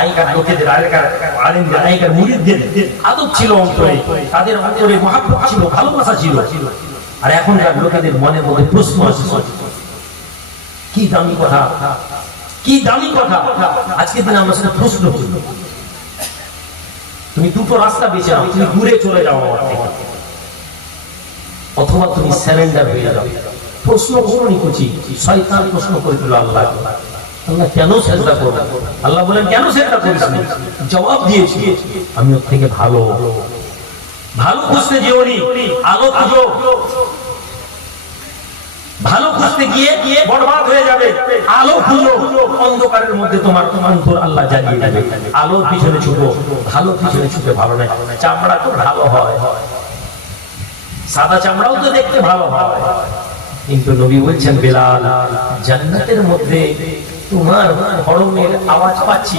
আগেকার লোকেদের আগেকার আলেমদের আগেকার মুরিদদের আদব ছিল অন্তরে, তাদের অন্তরে মহাব্বত ছিল, ভালোবাসা ছিল। আর এখনকার লোকেদের মনের মধ্যে প্রশ্ন আসছে, কি দামি কথা, কি দামি কথা। আজকের দিনে আমরা সেটা প্রশ্ন করি। তুমি দুটো রাস্তা বেছে নাও, তুমি দূরে চলে যাও আমার থেকে, অথবা তুমি সারেন্ডার হয়ে যাও। প্রশ্ন করুনি কুচি, শয়তান প্রশ্ন করেছিল আল্লাহ, আল্লাহ কেন সেজদা করব? আল্লাহ বলেন কেন সেজদা করিস না? জবাব দিয়েছি, আমি ওর থেকে ভালো। ভালো খুঁজতে যেওনি, আলো খুঁজো। ভালো খুঁজতে গিয়ে বরবাদ হয়ে যাবে। আলো খুঁজো, অন্ধকারের মধ্যে তোমার অন্তর আল্লাহ জ্বালিয়ে দেবে। আলোর পিছনে ছুটো, ভালো পিছনে ছুটে ভালো নয়। চামড়া তো ভালো হয়, সাদা চামড়াও তো দেখতে ভালো হয়, কিন্তু নবী বলছেন বেলাল, জান্নাতের মধ্যে তোমার হরমের আওয়াজ পাচ্ছি।